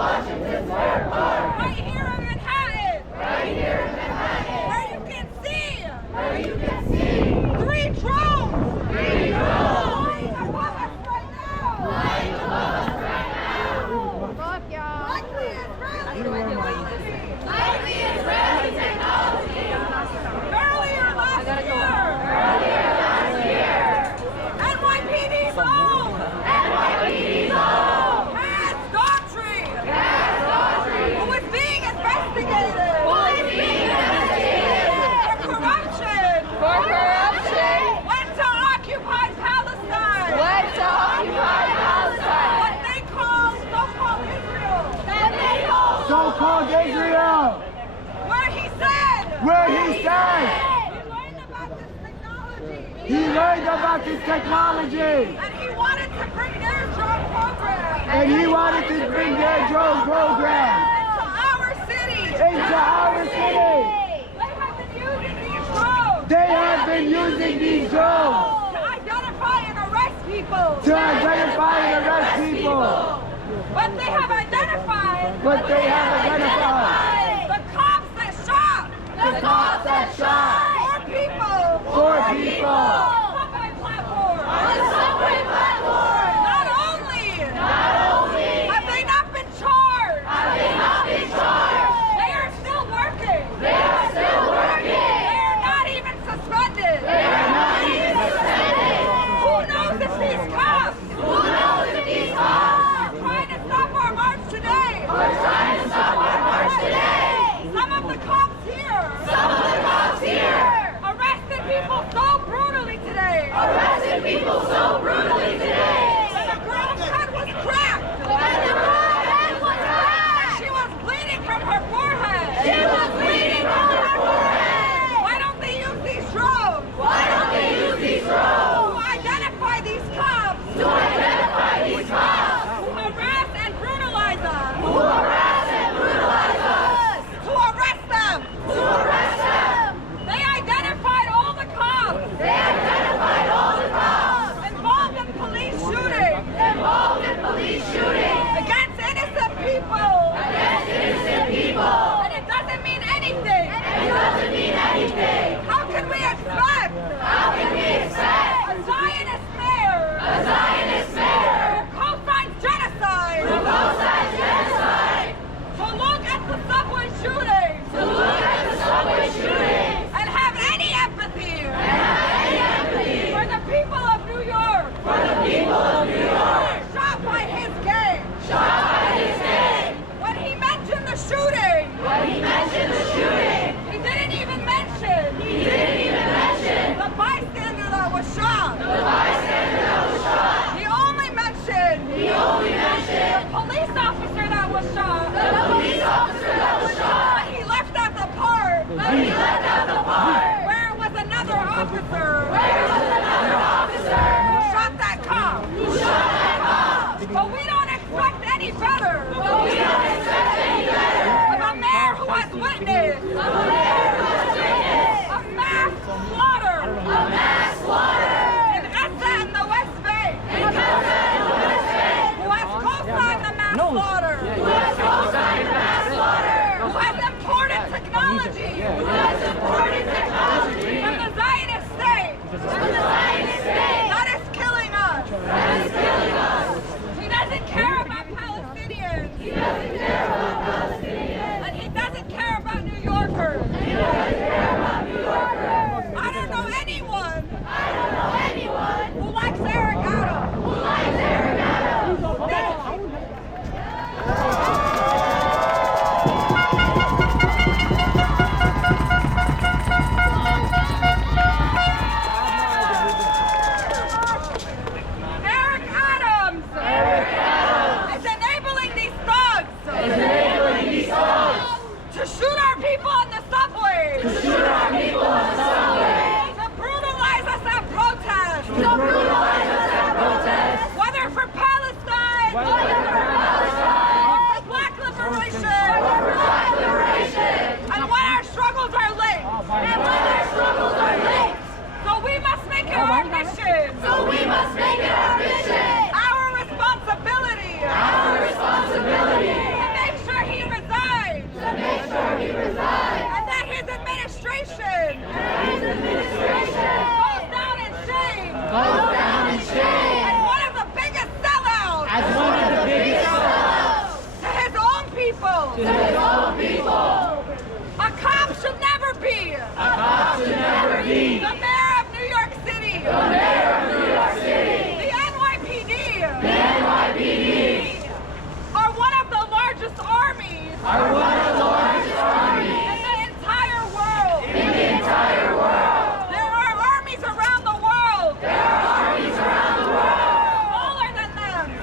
Washington Square Park. Right here in Manhattan. Right here in Manhattan. Where you can see. Where you can see. 3 drones. 3 drones. Flying above us right now. Flying above us right now. Fuck y'all. Likely Israeli technology. Likely Israeli technology. Earlier last year. NYPD's own. NYPD's own. Has Daughtry. Who is being investigated. Who is being investigated. For corruption. Went to occupy Palestine. What they call so-called Israel. So-called Israel. Where he said. He learned about this technology. And he wanted to bring their drone program. Into our city. They have been using these drones. To identify and arrest people. But they have identified. The cops that shot. 4 people. On the subway platform. Not only have they not been charged. They are still working. They are not even suspended. Who knows if these cops are trying to stop our march today? Some of the cops here arrested people so brutally today. When the girl's head was cracked. She was bleeding from her forehead. Why don't they use these drones? To identify these cops. Who harass and brutalize us. To arrest them. They identified all the cops. Involved in police shooting. Against innocent people. And it doesn't mean anything. How can we expect a Zionist mayor who co-signs genocide to look at the subway shootings and have any empathy for the people of New York shot by his gang. When he mentioned the shooting, he didn't even mention the bystander that was shot. He only mentioned the police officer that was shot. But he left out the part where it was another officer who shot that cop. But we don't expect any better. Of a mayor who has witnessed a mass slaughter in Gaza and the West Bank. Who has co-signed the mass slaughter. Who has imported technology from the Zionist state. That is killing us. He doesn't care about Palestinians. And he doesn't care about New Yorkers.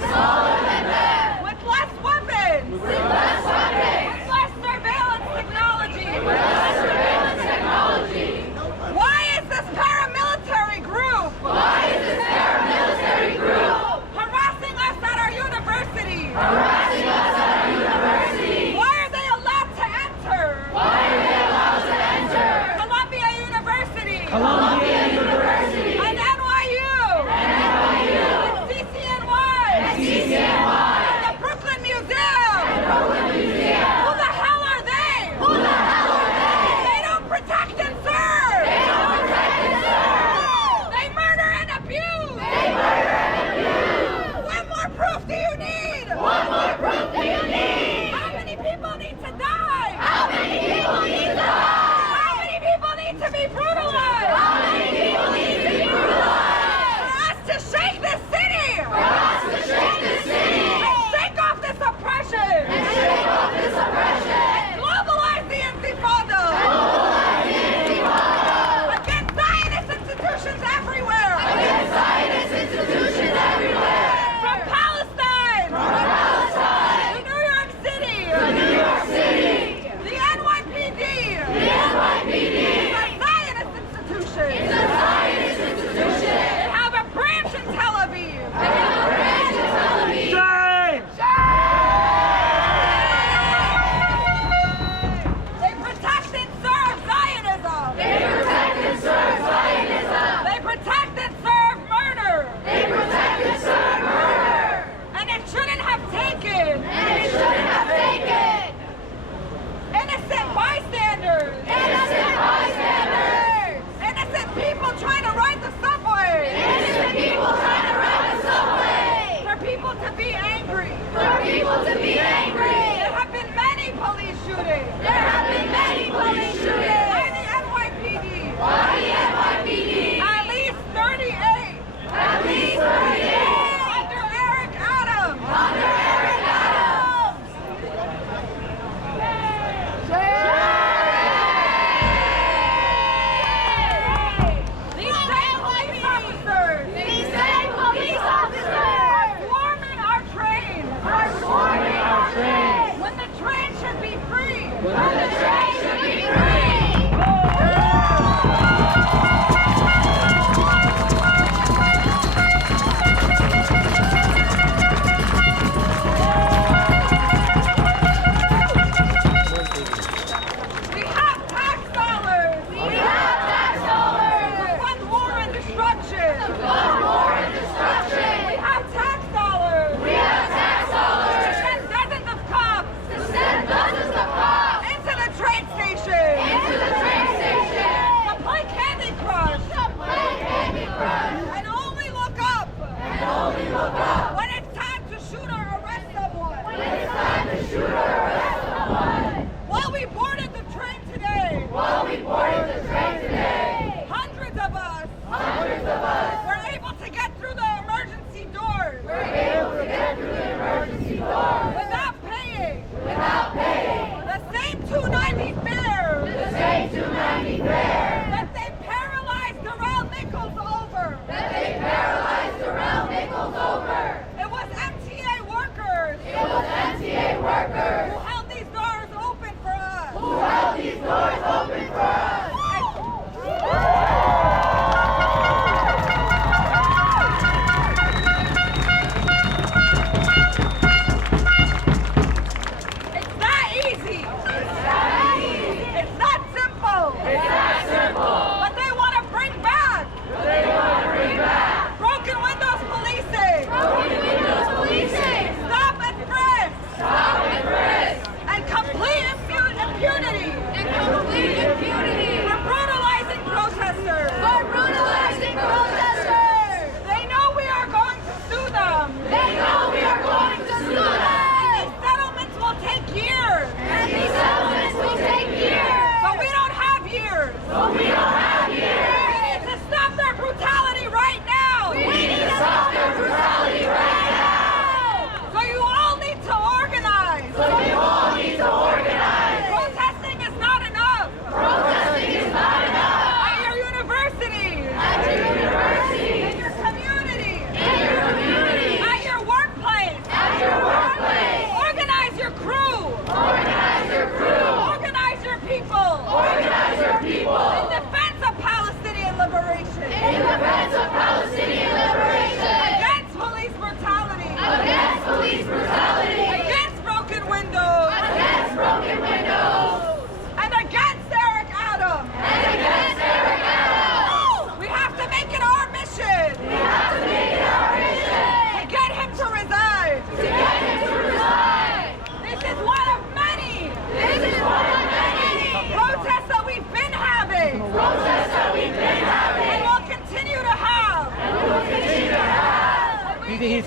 With less weapons. With less surveillance technology. Why is this paramilitary group harassing us at our university? Why are they allowed to enter? Columbia University. And NYU. And CCNY. And the Brooklyn Museum. Who the hell are they? They don't protect and serve. They murder and abuse. What more proof do you need? How many people need to die? How many people need to be brutalized? For us to shake this city. And shake off this oppression. And globalize the intifada. Against zionist institutions everywhere. From Palestine. To New York City. The NYPD. It's a zionist institution. They have a branch in Tel Aviv. Shame! They protect and serve Zionism. They protect and serve murder. And it shouldn't have taken innocent bystanders. Innocent people trying to ride the subway. For people to be angry. There have been many police shootings. By the NYPD. At least 38. Under Eric Adams. These same police officers are swarming our train. When the train should be free.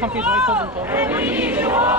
comfy white toes and polo.